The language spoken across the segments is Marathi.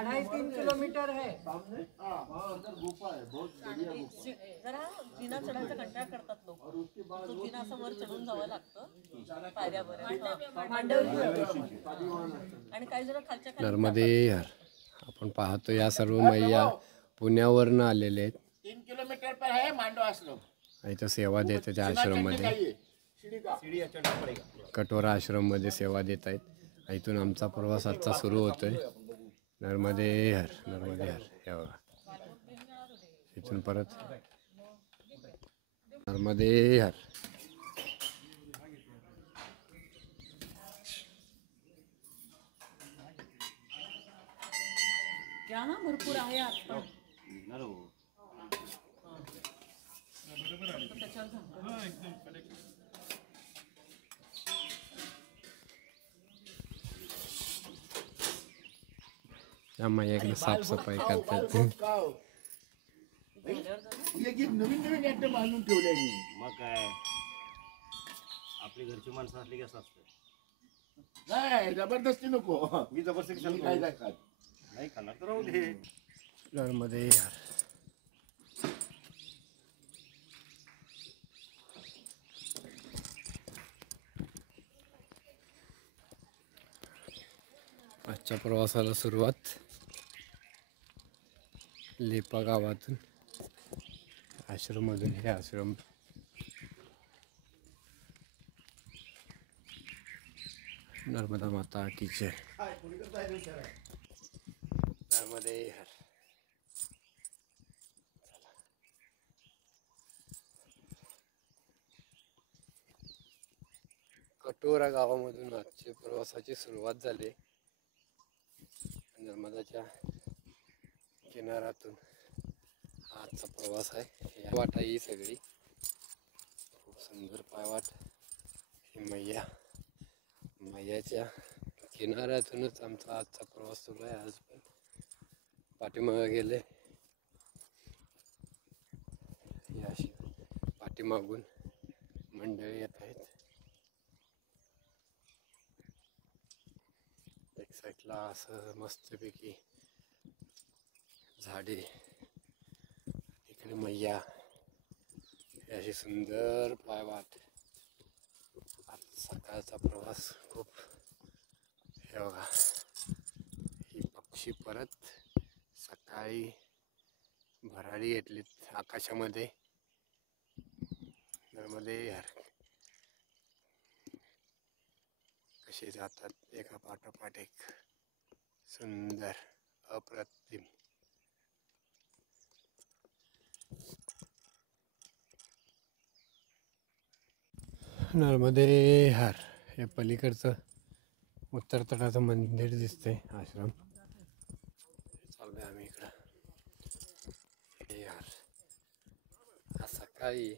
2.5-3 किलोमीटर है। अंदर गुफा है, बहुत बढ़िया गुफा। जरा जिना चढायचा कंटाळा करतात लोक, तो जिना असं वर चढून जावं लागतं पायऱ्यावर आणि काही जण खालच्या नर्मदे हर. आपण पाहतो या सर्व मैया पुण्यावरनं आलेले आहेत. 3 किलोमीटर पर है मांडव आश्रम. इथं सेवा देत आहेत आश्रम मध्ये, कटोरा आश्रम मध्ये सेवा देत आहेत. इथून आमचा प्रवास आजचा सुरू होतोय. नर्मदे हर, नर्मदे हर. हे बघा, इथून परत नर्मदे हर. क्या ना भरपूर आहे आता. या मैयाकडे साफसफाई करतात. नवीन नवीन आयटम आणून ठेवले. मग काय आपली घरची माणसं असली की असं असतं. नाही जबरदस्ती नको. मी जबरदस्ती काय नाही खात. नाही खाणार तर राहू दे. नर्मदे हर. आजच्या प्रवासाला सुरुवात लेपा गावातून, आश्रममधून. हे आश्रम नर्मदा माता की जय. नर्मदे हर. कटोरा गावामधून आजच्या प्रवासाची सुरुवात झाली. नर्मदाच्या किनाऱ्यातून आजचा प्रवास आहे. ही वाट ही सगळी खूप सुंदर पायवाट. ही मैयाच्या किनाऱ्यातूनच आमचा आजचा प्रवास सुरू आहे. आज पण पाठीमागे गेले, ही अशी पाठीमागून मंडळी येत आहेत. एक साईडला असं मस्तपैकी झाडे, इकडे मैया. ही अशी सुंदर पायवाट. आज सकाळचा प्रवास खूप. हे बघा, ही पक्षी परत सकाळी भरारी घेतलीत आकाशामध्ये. नर्मदे हर. कसे जातात एका पाठोपाठ एक. सुंदर, अप्रतिम. नर्मदे हर. हे पलीकडचं उत्तर तटाचं मंदिर दिसतंय, आश्रम. चाललोय आम्ही इकडं. यार आज सकाळी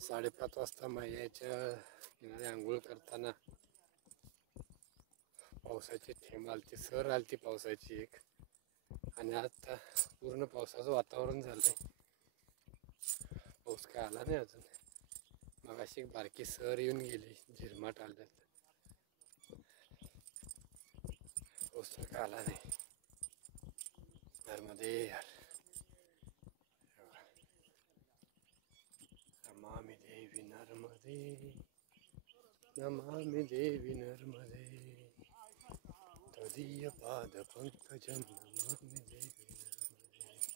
5:30 वाजता मैयाच्या किनारी आंघोळ करताना पावसाची थेंब आलती, सर आलती पावसाची एक. आणि आता पूर्ण पावसाचं वातावरण झालंय. पाऊस काय आला नाही अजून. मग अशी एक बारकी सर येऊन गेली, झिरमाट आल्यात. पाऊस तर काय आला नाही. नर्मदे हर. नमामि देवी नर्मदे, नमामि देवी नर्मदे, त्वदीय पाद पंकजं नमामि देवी नर्मदे,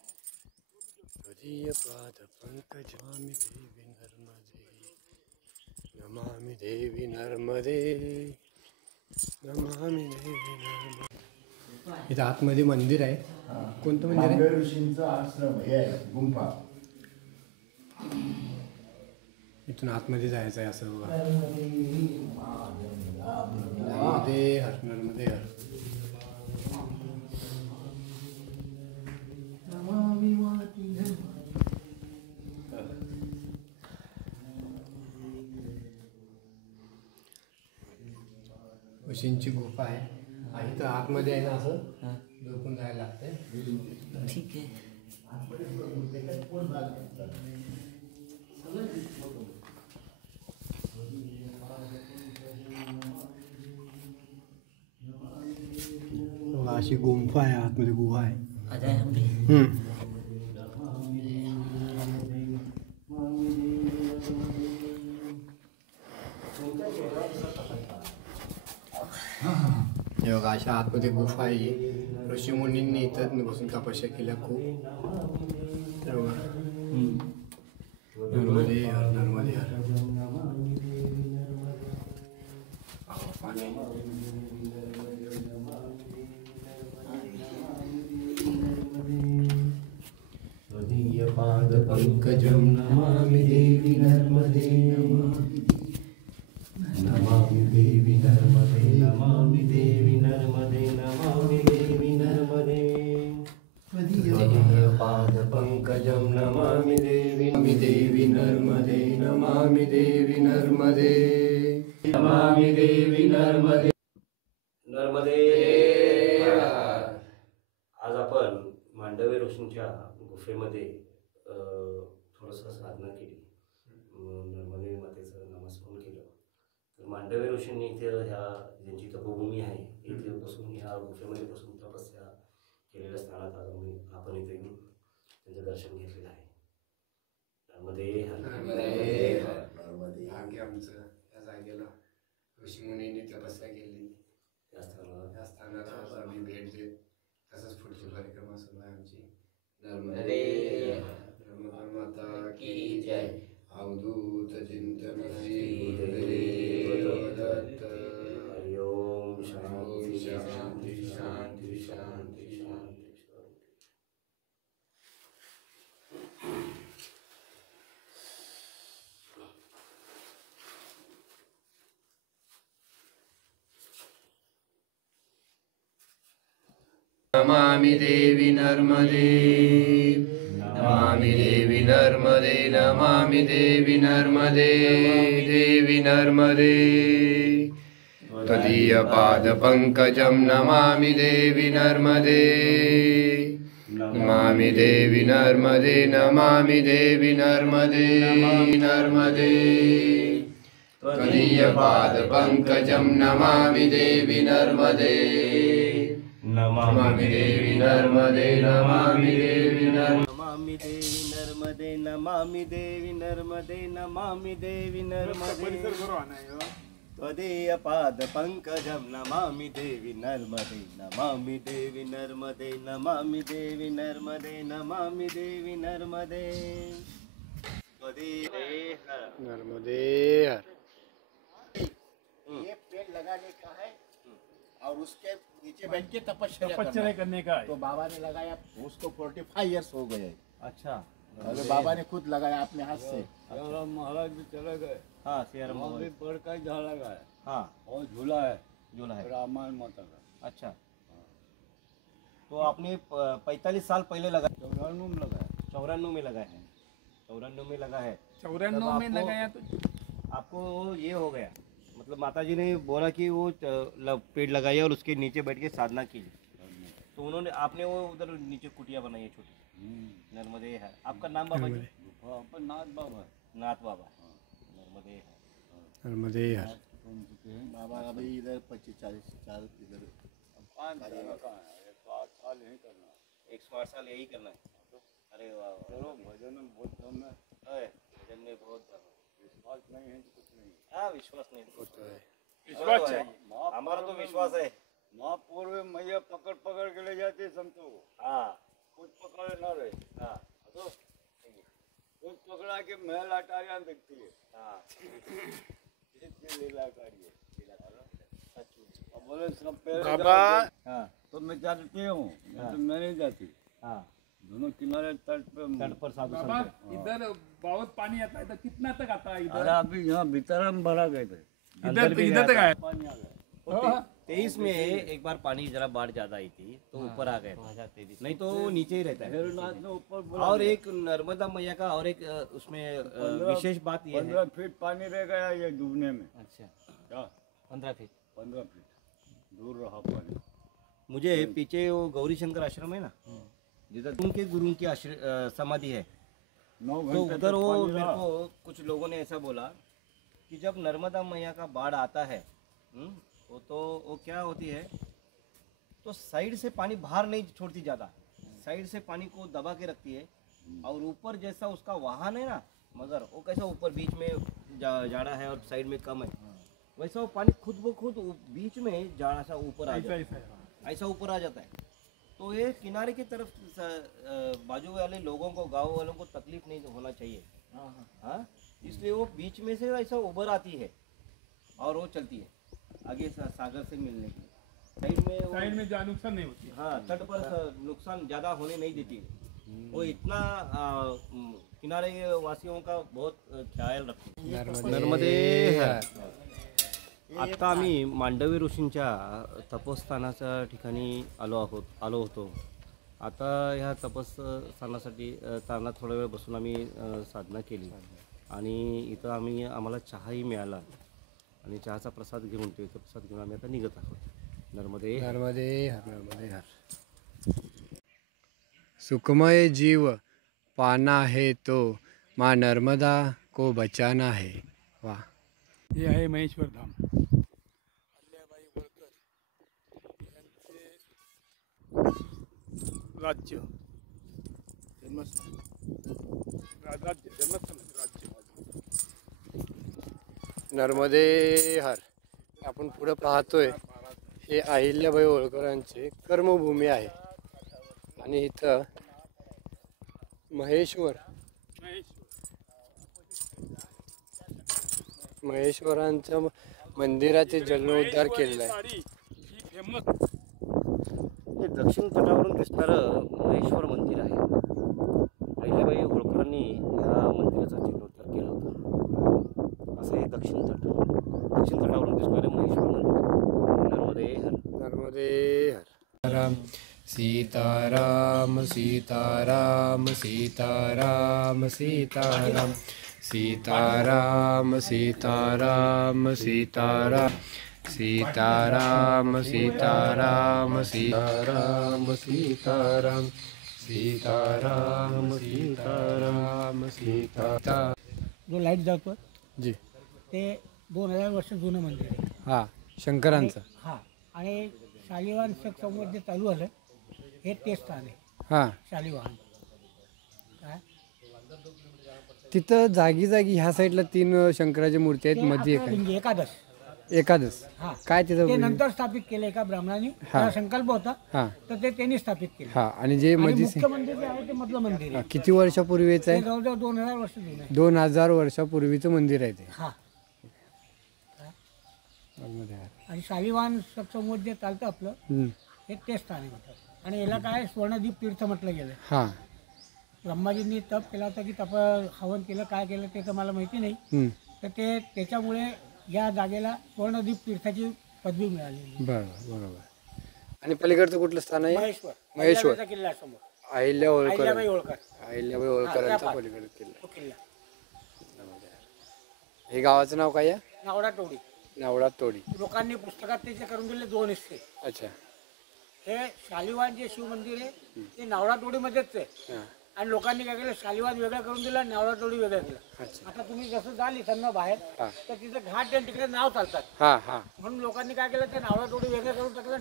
त्वदीय पाद पंकजामि देवी नर्मदे, नमामि देवी नर्मदे, नमामि देवी नर्मदे. इथं आतमध्ये मंदिर आहे. कोणतं मंदिर आहे? ऋषींचा आश्रम आहे, गुंफा. इथून आतमध्ये जायचं आहे असं बघा. नर्मदे हर, नर्मदे हर. ऋषींची गुफा आहे. इथं आतमध्ये आहे ना, असं झोपून जायला लागतंय. ठीक आहे. अशी गुंफा आहे, आतमध्ये गुहा आहे. आ जाए हम भी. हे बघा अशा आतमध्ये गुफा आहे. ऋषीमुनींनी इथं बसून तपस्या केल्या खूप. हे बघा. नर्मदे हर नर्मदे हर. पाणी. पादपङ्कजं नमामि देवी नर्मदे नमामि देवी नर्मदे नमामि देवी नर्मदे नमामि देवी नर्मदे पादपङ्कजं नमामि देवी नर्मदे नमामि देवी नर्मदे नमामि देवी नर्मदे नर्मदे. आज आपण मांडवे ऋषींच्या गुफेमध्ये थोडंसं साधना केली. नर्मदे मातेचं नामस्मरण केलं. तर मांडवे ऋषींनी इथे ह्या ज्यांची तपोभूमी आहे इथे बसून ह्या गुफेमध्ये बसून तपस्या केलेल्या स्थानात आज आपण इथे येऊन त्यांचं दर्शन घेतलेलं आहे. नर्मदे नर्मदे आमचं या जागेला ऋषीमुनींनी तपस्या केली. या स्थानाला आम्ही भेट देत तसंच पुढची परिक्रमा सुरू आहे आमची. नर्मदे माता की जय. अवधूत चिंतन श्री दत्त. हरि ओम. शांती शांती शांती शांती शांती. नमामि देवी नर्मदे नमामि देवी नर्मदे नमामि देवी नर्मदे देवी नर्मदे त्वदीयपादपङ्कजं नमामि देवी नर्मदे नमामि देवी नर्मदे नमामि देवी नर्मदे नर्मदे त्वदीयपादपङ्कजं नमामि देवी नर्मदे नमामि देवी नर्मदे नमामि देवी नमामि देवी नर्मदे नमामि देवी नर्मदे नमामि देवी नर्मदे त्वदीय पाद पंकजं नमामि देवी नर्मदे नमामि देवी नर्मदे नमामि देवी नर्मदे नमामि देवी नर्मदे त्वदीय नर्मदे. ये पेड़ लगाने का है और उसके नीचे बैठ के तपस्या करने का है. तो बाबा ने लगाया, उसको 45 इयर्स हो गए. अच्छा. अरे बाबा ने खुद लगाया अपने हाथ से. महाराज भी चले गए. हाँ सियाराम वहाँ भी पेड़ का ही झाड़ लगा है. हाँ और झूला है रामायण माता का. अच्छा. तो आपने 45 साल पहले लगाया. 94 में लगाया. 94 में लगा है. 94 में लगा है. 94 में लगाया तो आपको ये हो गया, मतलब माताजी ने बोला कि वो पेड़ लगाइए और उसके नीचे बैठ के साधना की. तो उन्होंने आपने वो उधर नीचे कुटिया बनाई है छोटी. नर्मदे है. आपका नाम बाबा जी? अपन नाथ बाबा है. नाथ बाबा. नर्मदे है. नर्मदे हर. बाबा अभी इधर 25-40 साल इधर. 5 साल कहाँ है, 108 साल यही करना है. 108 साल यही करना है. अरे वाह. चलो भजन में बहुत दम है. भजन में बहुत दम है. विश्वास नहीं है तो कुछ नहीं. हाँ विश्वास नहीं तो होता है. विश्वास चाहिए. हमारा तो विश्वास है. महापूर्व में मैया पकड़ पकड़ के ले जाती है संतों को. हाँ खुद पकड़े ना रहे. हाँ तो खुद पकड़ा के महल अटारियां दिखती है. हाँ. इतनी लीलाकारी है. सच. अब बोले सब पहले बाबा हाँ तो मैं जाती हूँ, तो मैं नहीं जाती. हाँ. दोनों किनारे तट पर साधु संत. इधर बहुत पानी आता है तो कितना तक आता है इधर? अरे अभी यहाँ भीतर में भरा गए थे. इधर तक आया. पानी आ गया. 23 में एक बार पानी जरा बाढ़ ज्यादा आई थी तो ऊपर आ गए. नहीं तो नीचे ही रहता है. भैरवनाथ ने ऊपर बोला और एक नर्मदा मैया का और एक उसमें विशेष बात ये है. 15 फीट पानी रह गया ये डूबने में. अच्छा. क्या 15 फीट. 15 फीट दूर रहा पानी. मुझे पीछे वो गौरी शंकर आश्रम है ना, जिधर उनके गुरु की समाधि है. 9 तो घंटे उधर तक वो पानी मेरे रहा. को कुछ लोगों ने ऐसा बोला कि जब नर्मदा मैया का बाढ़ आता है, वो तो वो क्या होती है तो साइड से पानी बाहर नहीं छोड़ती ज़्यादा, साइड से पानी को दबा के रखती है। और ऊपर जैसा उसका वाहन है ना, मगर वो कैसा ऊपर बीच में जाड़ा है और साइड में कम है, वैसा वो पानी खुद ब खुद बीच में जाड़ा सा ऊपर आ जाता है, ऐसा ऊपर आ जाता है। तो ये किनारे की तरफ बाजू वाले लोगों को, गाँव वालों को तकलीफ नहीं होना चाहिए। हाँ, इसलिए वो बीच में से ऐसा उभर आती है और वो चलती है आगे सागर से मिलने के लिए। साइड में जो नुकसान नहीं होती। हाँ, तट पर नुकसान ज़्यादा होने नहीं देती। वो इतना किनारे वासियों का बहुत ख्याल रखते। नर्मदे हर। आता आम्ही मांडवी ऋषींच्या तपस्थानाच्या ठिकाणी आलो होतो। आता ह्या तपस्थानासाठी तानात थोडा वेळ बसून आम्ही साधना केली आणि इथं आम्हाला चहाही मिळाला आणि चहाचा प्रसाद घेऊन प्रसाद घेऊन आम्ही आता निघत आहोत। नर्मदे नर्मदे हर, नर्मदे हर। सुखमय जीव पाना है तो माँ नर्मदा को बचाना है। वाह। हे आहे महेश्वर धाम। अहिल्याबाई होळकर यांचे राज्य जन्मस्थान राज्य। नर्मदे हर। आपण पुढे पाहतोय हे अहिल्याबाई होळकरांचे कर्मभूमी आहे आणि इथं महेश्वरांच्या मंदिराचे जीर्णोद्धार केलेला आहे। हे दक्षिण तटावरून दिसणारं महेश्वर मंदिर आहे। अहिल्याबाई होळकरांनी या मंदिराचा जीर्णोद्धार केला होता। असं हे दक्षिण तटावरून दिसणारे महेश्वर मंदिर। नर्मदे हर, नर्मदे हर। राम सीताराम सीताराम सीताराम सीताराम सीताराम सीताराम सीताराम सीताराम सीताराम सीताराम सीताराम सीताराम सीताराम सीताराम। जो लाईट जातो जी ते 2000 वर्ष जुनं मंदिर आहे। हां, शंकरांचं। हां, आणि शालिवाहन संवत जे चालू झालं हे ते स्थान आहे। हां, शालिवाहन काय तिथं जागी जागी ह्या साईडला 3 शंकराच्या मूर्ती आहेत, मध्ये एक आहे लिंगी एकादश। एकादश। हां, काय ते तिथं? नंतर स्थापित केलं एका ब्राह्मणाने, त्याला संकल्प होता हां तर ते त्यांनी स्थापित केलं। हां, आणि जे आणि मध्ये मुख्य मंदिर जे आहे ते मधलं मंदिर आहे। किती वर्षापूर्वीचं ते आहे? जवळजवळ 2000 वर्ष जुनं आहे। 2000 वर्षापूर्वीचं मंदिर आहे ते। हां, नर्मदे हर। आणि शालिवाहन संवत जे चालतं आपलं हे ते स्थान आहे म्हणतात। आणि याला काय स्वर्णदीप तीर्थ म्हटलं गेलं। हां, ब्रह्माजींनी तप केला होता की हवन केलं, काय केलं ते तर मला माहिती नाही। तर ते त्याच्यामुळे या जागेला स्वर्णदीप तीर्थाची पदवी मिळाली। बरोबर। आणि पलीकडचं कुठलं स्थान आहे? महेश्वर किल्ला समोर अहिल्याबाई अहिल्याबाई होळकर। होळकर अहिल्याबाई होळकरांचा पलीकडे किल्ला। तो किल्ला। हे गावाचं नाव काय आहे? नावडा टोडी। नावडा तोडी। लोकांनी पुस्तकात त्याचे करून दिले 2 हिस्से। अच्छा। हे शालिवाहन जे शिव मंदिर आहे ते नावडा टोडीमध्येच आहे। हां, आणि लोकांनी काय केलं, शालिवाहन वेगळं करून दिला, नावडा टोडी वेगळं केलं। अच्छा। आता तुम्ही जसं जाल इथं बाहेर हां तर तिथं घाट आहे, तिकडे नाव चालतात। हां हां, म्हणून लोकांनी काय केलं, ते नावडा टोडी वेगळं करून टाकलं।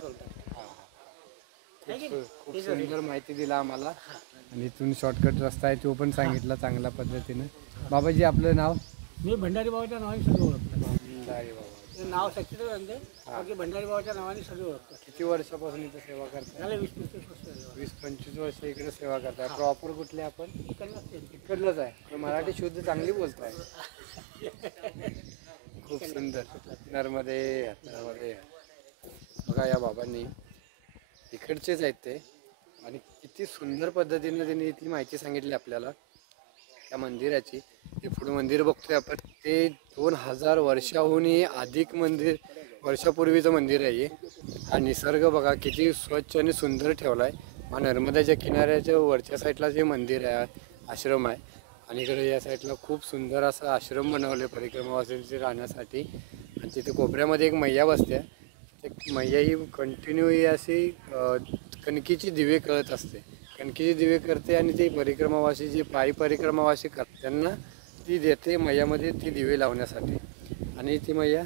खूप सुंदर माहिती दिला आम्हाला आणि इथून शॉर्टकट रस्ता आहे तो पण सांगितला चांगल्या पद्धतीने। बाबाजी आपलं नाव? मी भंडारी बाबाच्या नावाने सगळं ओळखतो। भंडारी बाबा। नाव सचिन रंदे, बाकी भंडारी बाबाच्या नावाने सगळे ओळखतो। किती वर्षापासून इथं सेवा करताय? झाले 20-25 वर्ष झाले। 20-25 वर्ष इकडे सेवा करताय। प्रॉपर कुठले आपण? इकडलंच आहे। मराठी शुद्ध चांगली बोलताय। खूप सुंदर। नर्मदे हर, नर्मदे हर। बघा या बाबांनी इकडचेच आहेत ते आणि किती सुंदर पद्धतीने त्यांनी इथली माहिती सांगितली आपल्याला त्या मंदिराची। हे पुढे मंदिर बघतोय आपण, ते 2000 वर्षाहूनही अधिक वर्षापूर्वीचं मंदिर आहे। हा निसर्ग बघा किती स्वच्छ आणि सुंदर ठेवला आहे। हा नर्मदाच्या किनाऱ्याच्या वरच्या साईडला जे मंदिर आहे, आश्रम आहे, आणि इकडे या साईडला खूप सुंदर असा आश्रम बनवले परिक्रमावासींचे राहण्यासाठी। आणि तिथे कोपऱ्यामध्ये एक मैया बसते। एक मैया ही कंटिन्यू ही अशी कणकीची दिवे कळत असते, कणकीची दिवे करते आणि ते परिक्रमावासी जे पायी परिक्रमावासी करतात त्यांना ती देते मैयामध्ये ती दिवे लावण्यासाठी। आणि ती मैया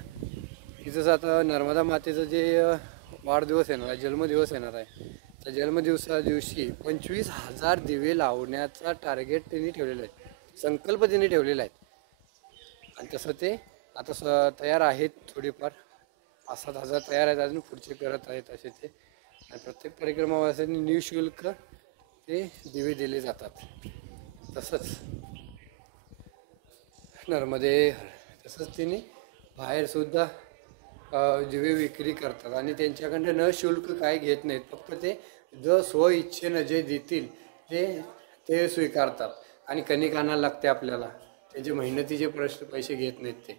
तिथंच आता नर्मदा मातेचं जे वाढदिवस येणार आहे, जन्मदिवस येणार आहे. त्या जन्मदिवसा दिवशी 25,000 दिवे लावण्याचा टार्गेट त्यांनी ठेवलेलं आहे, संकल्प त्यांनी ठेवलेला आहे. आणि तसं ते आता तयार आहेत, थोडीफार 5-7 हजार तयार आहेत, अजून पुढचे करत आहेत असे ते. आणि प्रत्येक परिक्रमावाल्यांनी निःशुल्क ते दिवे दिले जातात. तसंच नर्मदे, तसंच त्यांनी बाहेरसुद्धा दिवे विक्री करतात आणि त्यांच्याकडनं न शुल्क काय घेत नाहीत. फक्त ते जो स्वइच्छेनं जे देतील ते स्वीकारतात. आणि कणिक आणायला लागते आपल्याला, त्यांचे मेहनतीचे पैसे घेत नाहीत ते.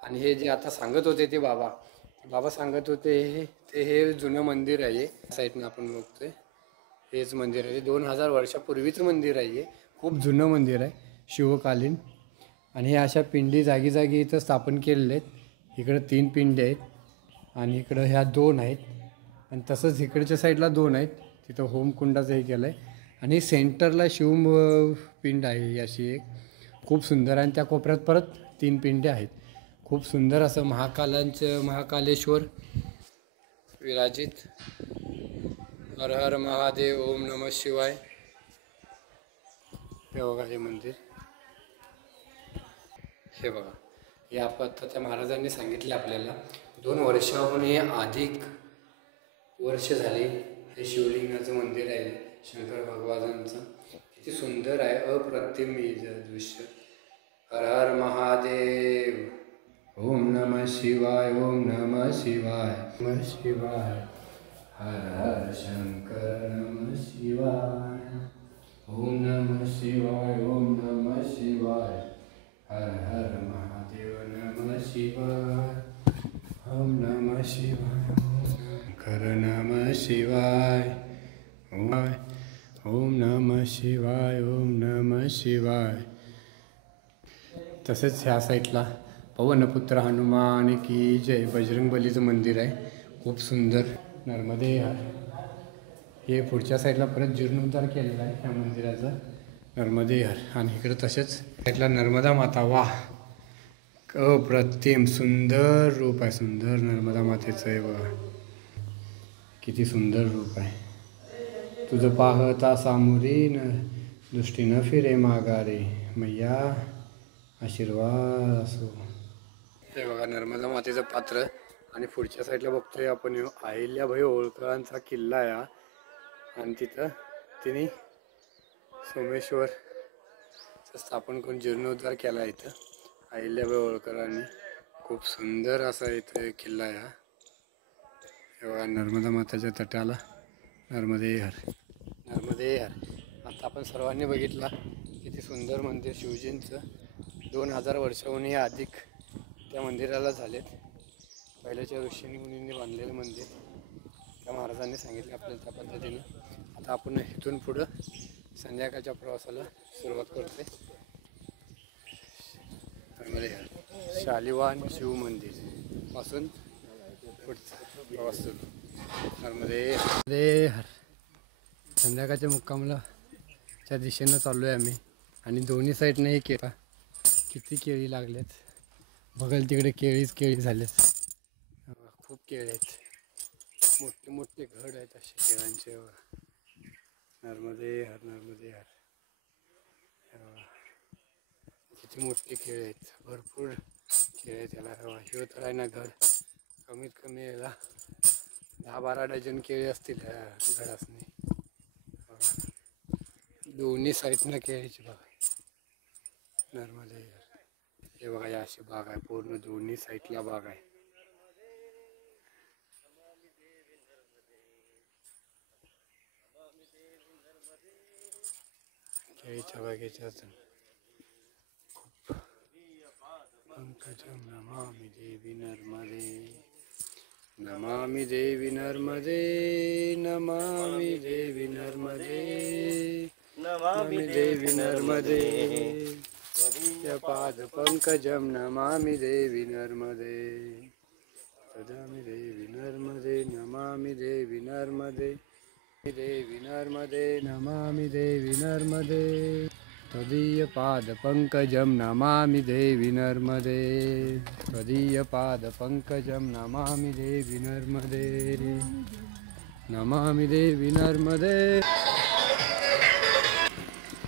आणि हे जे आता सांगत होते ते बाबा सांगत होते हे जुनं मंदिर आहे. साईडनं आपण बघतोय हेच मंदिर आहे, 2000 वर्षापूर्वीचं मंदिर आहे. खूप जुनं मंदिर आहे, शिवकालीन. आणि हे अशा पिंडी जागी जागी इथं स्थापन केलेले आहेत. इकडं 3 पिंडी आहेत आणि इकडं ह्या 2 आहेत. आणि तसंच इकडच्या साईडला 2 आहेत, तिथं होमकुंडाचं हे केलं आहे. आणि सेंटरला पिंड आहे अशी एक, खूप सुंदर. आणि त्या कोपऱ्यात परत 3 पिंडे आहेत. खूप सुंदर असं महाकालेश्वर विराजित. हर हर महादेव, ओम नमः शिवाय. हे बघा हे मंदिर, हे बघा. हे आता त्या महाराजांनी सांगितले आपल्याला 2 वर्षाहून हे अधिक वर्ष झाले हे शिवलिंगाचं मंदिर आहे, शंकर भगवानांचं. किती सुंदर आहे, अप्रतिम दृश्य. हर हर महादेव, ओम नमः शिवाय, ओम नमः शिवाय, नमः शिवाय. हर हर शंकर नमः शिवाय, ओम नमः शिवाय, ओम नमः शिवाय. हर हर महादेव नमः शिवाय, ओम नमः शिवाय, शंकर नमः शिवाय, ओम नमः शिवाय, ओम नमः शिवाय. तसेच ह्या साईडला पवनपुत्र हनुमान की जय, बजरंगबलीचं मंदिर आहे, खूप सुंदर. नर्मदे. हे पुढच्या साईडला परत जीर्णोद्धार केलेला आहे ह्या मंदिराचा, नर्मदे हर. आणि इकडं तसेच साईडला नर्मदा माता. वाह, अप्रतिम सुंदर रूप आहे, सुंदर नर्मदा मातेचं आहे बघा, किती सुंदर रूप आहे. तुझं पाहता सामुरी न दृष्टी न फिरे माघारे, मैया आशीर्वाद असो. ते बघा नर्मदा मातेचं पात्र. आणि पुढच्या साईडला बघतोय आपण अहिल्याबाई होळकरांचा किल्ला आहे. आणि तिथं तिने सोमेश्वरचं स्थापन करून जीर्णोद्धार केला आहे इथं अहिल्याबाई होळकरांनी. खूप सुंदर असा इथं किल्ला आहे हा. हे बघा नर्मदा माताच्या तटाला नर्मदे हर, नर्मदे हर. आता आपण सर्वांनी बघितला किती सुंदर मंदिर शिवजींचं 2000 वर्षाहूनही अधिक त्या मंदिराला झालेत. पहिल्याच्या ऋषींनी मुनींनी बांधलेलं मंदिर त्या महाराजांनी सांगितले आपल्याला त्या पद्धतीनं. आता आपण इथून पुढं संध्याकाळच्या प्रवासाला सुरुवात करतोय. शालिवाहन शिव मंदिर पासून पुढचा प्रवास सुरू. नर्मदे हर. संध्याकाळच्या मुक्कामला च्या दिशेनं चाललो आहे आम्ही. आणि दोन्ही साईडने केळा, किती केळी लागलेत बघाल तिकडे, केळी झालेत. खूप केळी आहेत, मोठे मोठे घड आहेत असे केळांचे. नर्मदे हर, नर्मदे हर. किती मोठे केळे आहेत, भरपूर केळे आहेत याला. हे तर आहे ना घड, कमीत कमी याला 10-12 डझन केळी असतील ह्या घडासनी. दोन्ही साईडनं केळीची बाग आहे नर्मदे हर. हे बघा या अशी बाग आहे, पूर्ण दोन्ही साईडला बाग आहे. केळीच्या बागेच्या खूप. पंकजं नमामि देवी नर्मदे, नमामि देवी नर्मदे, नमामि देवी नर्मदे, नमामि देवी नर्मदे. पाद पंकजं नमामि देवी नर्मदे, नमामि देवी नर्मदे, नमामि देवी नर्मदे, देवी नर्मदे, नमामि देवी नर्मदे, त्वदीयपादपङ्कजं नमामि देवी नर्मदे, त्वदीयपादपङ्कजं नमामि देवी नर्मदे, नमामि देवी नर्मदे,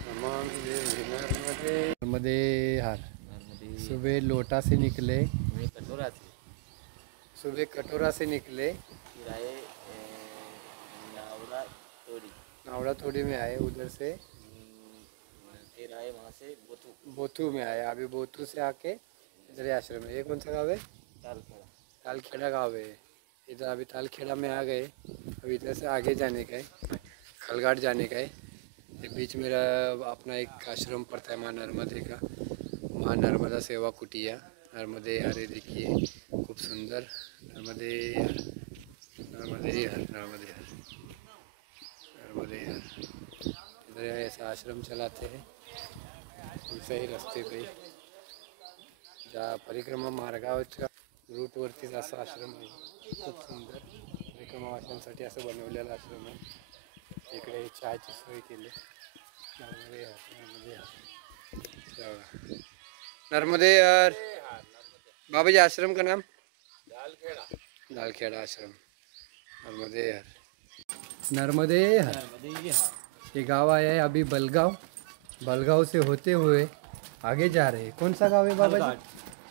नमामि देवी नर्मदे। नर्मदे हर। सुबह लोटा से निकले, सुबह कटोरा से निकले, नावड़ा तोड़ी में आए, उधर से फिर आए वहाँ से बोथू में आए, अभी बोथू से आके इधर आश्रम है। ये कौन सा गाँव है? तालखेड़ा गाँव है। इधर अभी तालखेड़ा में आ गए, अभी इधर से आगे जाने का है, खलघाट जाने का है। ये बीच में अपना एक आश्रम पड़ता है माँ नर्मदे का, माँ नर्मदा सेवा कुटिया। नर्मदे हर देखिए खूब सुंदर, नर्मदे हर, नर्मदे हर, नर्मदे हर, नर्मदे हर। इधर ऐसा आश्रम चलाते हैं, उनसे ही रस्ते पे ज्या परिक्रमा मार्गावरच्या रूटवरतीच असा आश्रम आहे, खूप सुंदर परिक्रमा वाचण्यासाठी असं बनवलेला आश्रम आहे। इकडे चहाची सोय केली। नर्मदे हर, नर्मदे हर, नर्मदे हर। बाबा जी आश्रम का नाम? दालखेड़ा आश्रम। नर्मदे हर, नर्मदे हर। ये गाँव आया है अभी बलगांव, बलगांव से होते हुए आगे जा रहे हैं। कौन सा गांव है बाबा जी?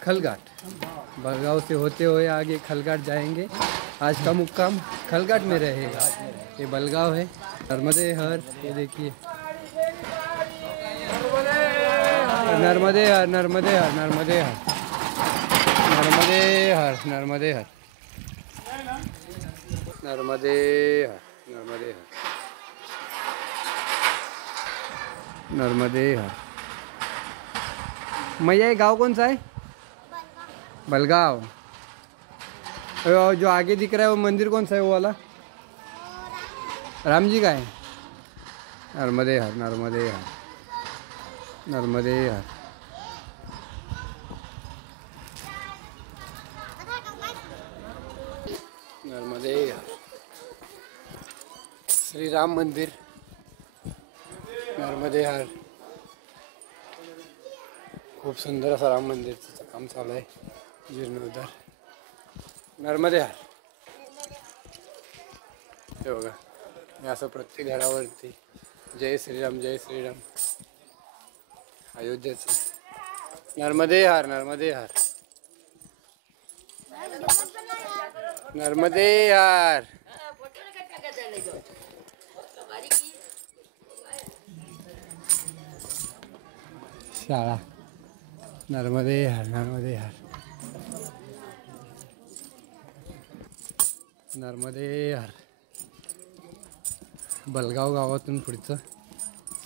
खलघाट। बलगांव से होते हुए आगे खलघाट जाएंगे। आज का मुक्काम खलघाट में रहेगा। ये बलगांव है। नर्मदे हर। ये देखिए नर्मदे हर, नर्मदे हर, नर्मदे हर, नर्मदे हर, नर्मदे हर, नर्मदे हर, नर्मदे हर, नर्मदे हर। मैया ये गाँव कौन सा है? बलगांव। जो आगे दिख रहा है वो मंदिर कौन सा है वो वाला? राम जी का है। नर्मदे हर, नर्मदे हर, नर्मदे हर, नर्मदे हर। श्री राम मंदिर, नर्मदे हर। खूप सुंदर असं राम मंदिरचं काम चालू आहे, जीर्णोद्धार। नर्मदे हर। हे बघा, हे असं प्रत्येक घरावरती जय श्रीराम, जय श्रीराम, अयोध्येचं। नर्मदे हर, नर्मदे हर, नर्मदे हर। शाळा, नर्मदे हर, नर्मदे हर, नर्मदे हर। बलगाव गावातून पुढचं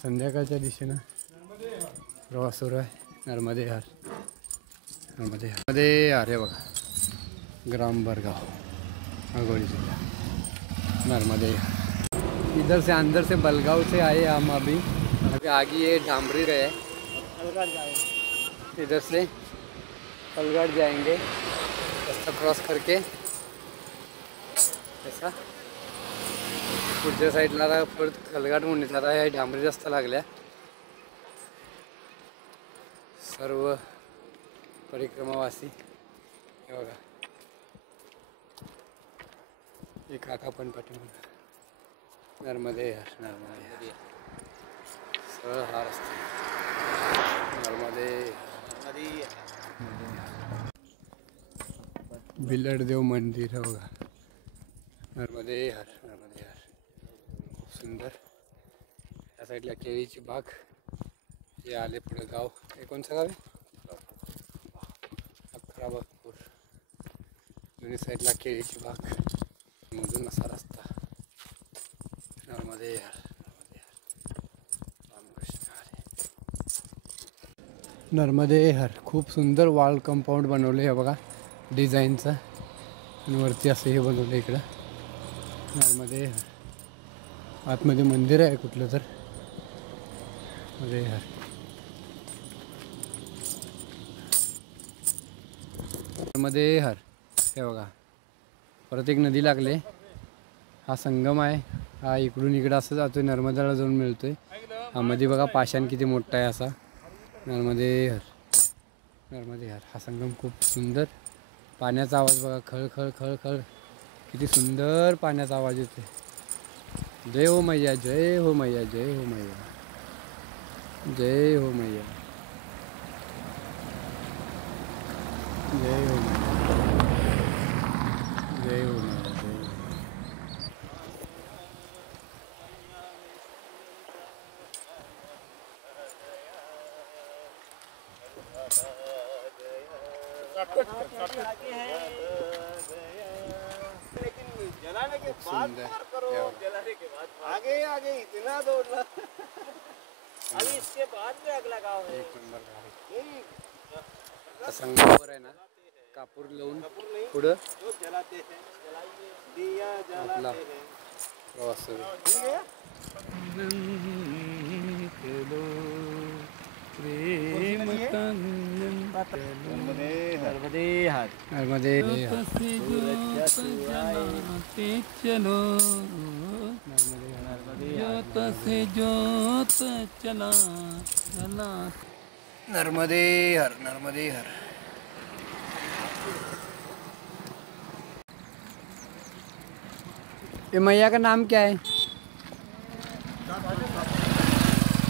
संध्याकाळच्या दिशेनं प्रवास सुरू आहे। नर्मदे हर, नर्मदे हर, नर्मदे हर। हे बघा ग्राम बरगाव, अगोली जिला, नर्मदे हर। इधर से अंदर से बलगाव से आए हम अभी आगे ये डामरी गए, इधर से खलघाट जाएंगे। रास्ता क्रॉस करके ऐसा पुढच्या साईडला परत खलघाट म्हणून येतात। ह्या डांबरी रस्ता लागल्या, सर्व परिक्रमावासी हे बघा, हे काका पण पाठीमागे। नर्मदे हर, नर्मदे हर, सरळ हा रस्ता। नर्मदे बिलडदेव मंदिर है बघा। नर्मदे हर, नर्मदे हर। खूप सुंदर। या साईडला केळीची बाग, हे आले पुढे गाव। हे कोणचं गाव आहे? अकराबागपूर। दोन्ही साईडला केळीची बाग, मधून असा रस्ता। नर्मदे हर, नर्मदे हर, रामकृष्ण हरी। नर्मदे हर। खूप सुंदर वॉल कंपाऊंड बनवले आहे बघा, डिझाईनचं, आणि वरती असं हे बनवलं इकडं। नर्मदे हर। आतमध्ये मंदिर आहे कुठलं तर। नर्मदे हर, नर्मदे हर। हे बघा परत एक नदी लागले, हा संगम आहे। हा इकडून इकडं असं जातोय, नर्मदाला जाऊन मिळतोय. हा मध्ये बघा पाषाण किती मोठा आहे असा. नर्मदे हर, नर्मदे हर. हा संगम खूप सुंदर. पाण्याचा आवाज बघा, खळ खळ खळ खळ, किती सुंदर पाण्याचा आवाज येतोय. जय हो मैया, जय हो मैया, जय हो मैया, जय हो मैया, जय हो मैया, जय हो मैया, जय हो. लेकिन जलाने के बाद पार करो, जलाने के बाद आगे आगे इतना दौड़ना। अभी इसके बाद में अगला गांव है। एक नंबर गाडी. संगमावर आहे ना कापूर लावून पुढं जो जलाते हैं, जलाइए, दिया आपला जलाते हैं। प्रवास सुरू. ठीक है? नर्मदे हाथ, नर्मदे हर. नर्मदे हर, नर्मदे हर. ये मैया का नाम क्या है?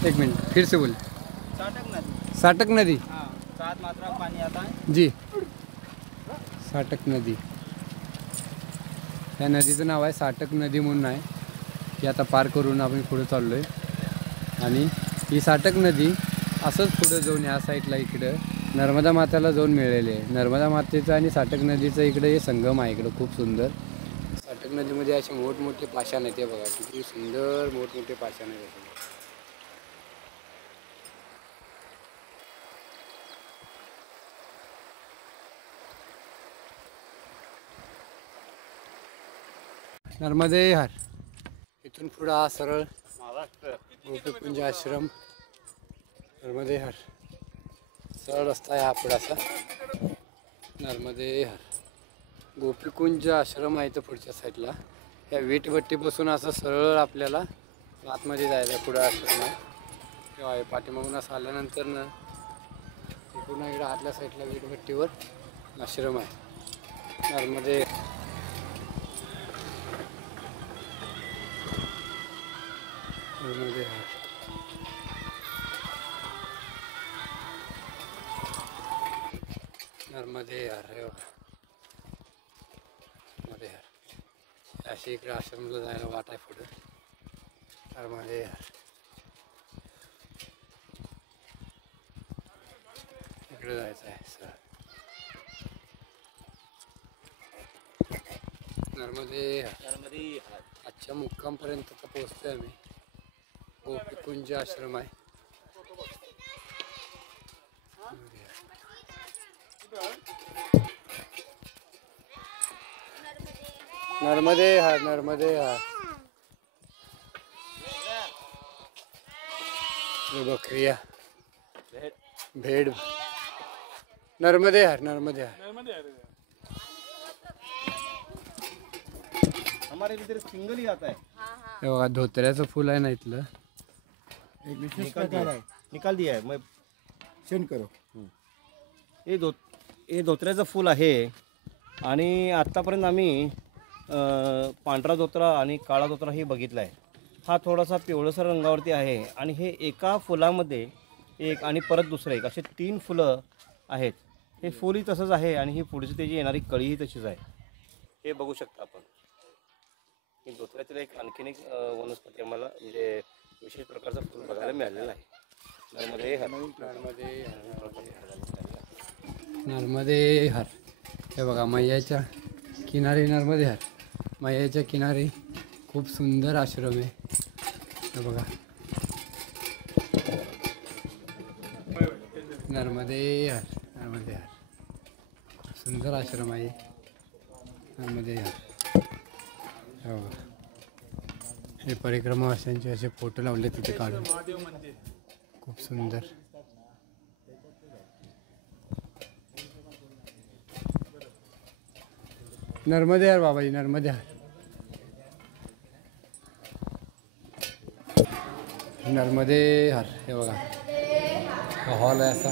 एक मिनट फिर से बोल. साटक नदी। साटक नदी. हाँ, 7 मात्रा पानी आता है। जी, साटक नदी. त्या नदीचं नाव आहे साटक नदी म्हणून आहे. ती आता पार करून आपण पुढे चाललो आहे. आणि ही साटक नदी असंच पुढे जाऊन या साईडला इकडं नर्मदा मातेला जाऊन मिळालेली आहे. नर्मदा मातेचं आणि साटक नदीचं इकडे हे संगम आहे. इकडं खूप सुंदर. साटक नदीमध्ये असे मोठमोठे पाषाण आहेत. ते बघा किती सुंदर मोठमोठे पाषाण आहेत. नर्मदे हर. इथून पुढं हा सरळ गोपीकुंज आश्रम. नर्मदे हर. सरळ रस्ता आहे हा पुढाचा. नर्मदे हर. गोपीकुंज आश्रम आहे इथं पुढच्या साईडला. या वीटभट्टीपासून असं सरळ आपल्याला आतमध्ये जायचं. पुढं आश्रम आहे तेव्हा आहे. पाठीमागून असं आल्यानंतर ना इकडून इकडं आतल्या साईडला वीटभट्टीवर आश्रम आहे. नर्मदे नर्मदे हर. नर्मदे हर. नर्मदे हर. अशी इकडे आश्रमला जायला वाट आहे पुढे. नर्मदे हर. इकडे जायचं आहे सर. नर्मदे हर. नर्मदे हाथ. आजच्या मुक्कामपर्यंत आता पोहोचतोय आम्ही. गोपीकुंज आश्रम आहे. नर्मदे हर, नर्मदे हर. बकरिया भेड़. नर्मदे हर, नर्मदे हर. हमारे इधर सिंगल ही आता है। हे बघा धोत्र्याचं फुल आहे ना इथलं. निकाल दिया है मैं सेंड करो. हे धोत्र्याचं फूल आहे. आणि आत्तापर्यंत आम्ही पांढरा धोत्रा आणि काळा धोत्रा हे बघितला आहे. हा थोडासा पिवळसर रंगावरती आहे. आणि हे एका फुलामध्ये एक आणि परत दुसरं एक असे 3 फुलं आहेत. हे फुलही तसंच आहे आणि ही पुढची त्याची येणारी कळीही तशीच आहे. हे बघू शकता आपण. ही धोत्र्यातील एक आणखीन एक वनस्पती आम्हाला म्हणजे विशेष प्रकारचं फूल बघायला मिळालेलं आहे. नर्मदे हर. नर्मदे हर. नर्मदे हर. हे बघा मैयाच्या किनारी नर्मदे हर. मैयाच्या किनारी खूप सुंदर आश्रम आहे. हे बघा नर्मदे हर, नर्मदे हर. खूप सुंदर आश्रम आहे नर्मदे हर. हे बघा हे परिक्रमावाशांचे असे फोटो लावले तिथे काढून. खूप सुंदर. नर्मदे हर बाबाजी, नर्मदे हर. नर्मदे हर, हे बघा हॉल आहे असा.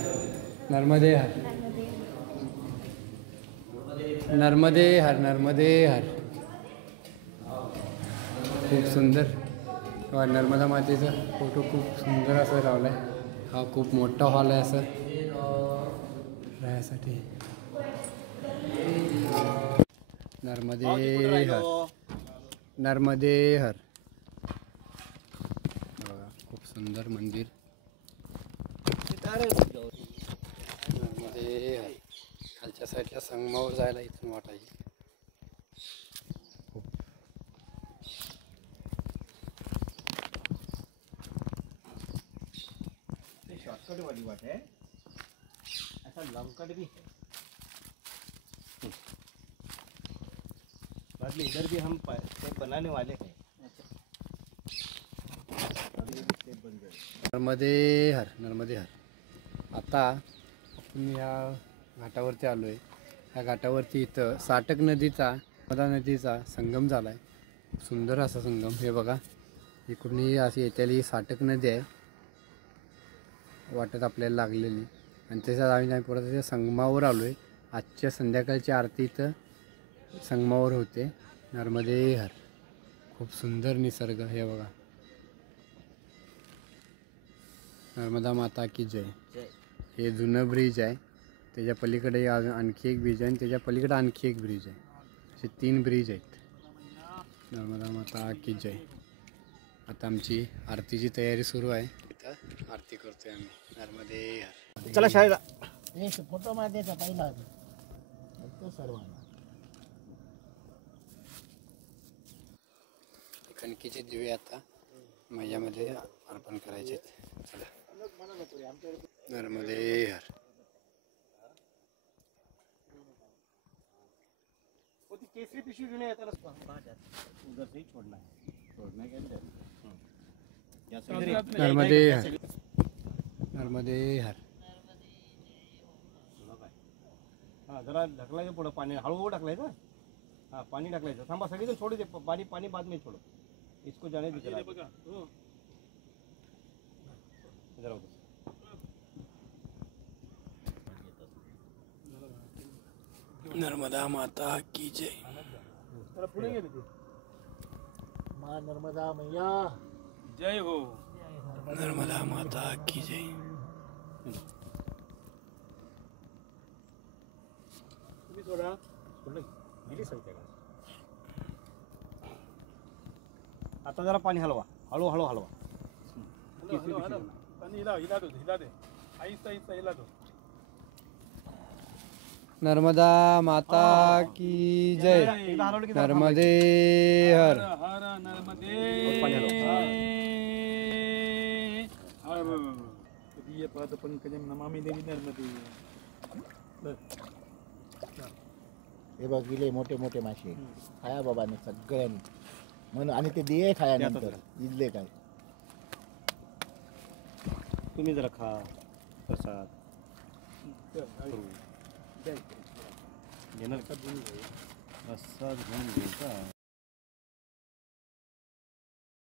नर्मदे हर, नर्मदे हर, नर्मदे हर. खूप सुंदर नर्मदा मातेचा फोटो खूप सुंदर असं लावला आहे. हा खूप मोठा हॉल आहे असं राहण्यासाठी. नर्मदे हर, नर्मदे हर. खूप सुंदर मंदिर. नर्मदे हर. खालच्या साईडला संगमावर जायला इथून वाटायची. शॉर्टकट वाली बात है, ऐसा लॉन्ग कट भी है. बाद में इधर भी हम स्टेप बनाने वाले हैं. नर्मदे हर, नर्मदे हर. आता आपण ह्या घाटावरती आलो आहे. ह्या घाटावरती इथं साटक नदीचा, नर्मदा नदीचा संगम झाला आहे. सुंदर असा संगम. हे बघा इकडून अशी येतेली साटक नदी आहे वाटत आपल्याला लागलेली. आणि त्याच्यात आम्ही परत त्या संगमावर आलो आहे. आजच्या संध्याकाळची आरती इथं संगमावर होते. नर्मदे हर. खूप सुंदर निसर्ग. हे बघा नर्मदा माता की जय. हे जुनं ब्रिज आहे. त्याच्या पलीकडे आणखी एक ब्रिज आहे आणि त्याच्या पलीकडे आणखी एक ब्रिज आहे. असे 3 ब्रिज आहेत. नर्मदा माता की जय. आता आमची आरतीची तयारी सुरू आहे. इथं आरती करतोय आम्ही. नर्मदे हर. चला शाळेला. फोटो मारायचा पहिला सर्वांना. कणकीचे दिवे आता मैयामध्ये अर्पण करायचे. चला नर्मदे हर. वो ती केसरी पिशवी घेऊन येताना उधर से ही छोड़ना है. छोड़ने के लिए नर्मदे हर, नर्मदे हर. हाँ जरा ढकलायचं पुढं पाणी. हळूहळू टाकलायचं. हाँ पाणी टाकलायचं. थांबा सगळीजण छोडू दे. पाणी पाणी बाद में छोड़ो. इसको जाने दे. जरा जरा उधर. नर्मदा माता की जय. पुढे गेले ते. माँ नर्मदा मैया जय हो. नर्मदा माता की जय. तुम्ही थोडा गेली संख्या. आता जरा पाणी हलवा. हळूहळू हलवा. पाणी हिला हिला दे. आहिस्ता आहिस्ता हिला दो. नर्मदा माता की जय. नर्मदे हर. हर नर्मदे हर. कधी पाद पंकजम नमामि देवी नर्मदे. हे बघ गेले मोठे मोठे मासे खाया बाबाने सगळ्यांनी म्हणून. आणि ते दिये खाया नंतर इजले काय. तुम्ही जरा खा प्रसाद. घेणार का? प्रसाद घेऊन घ्यायचा.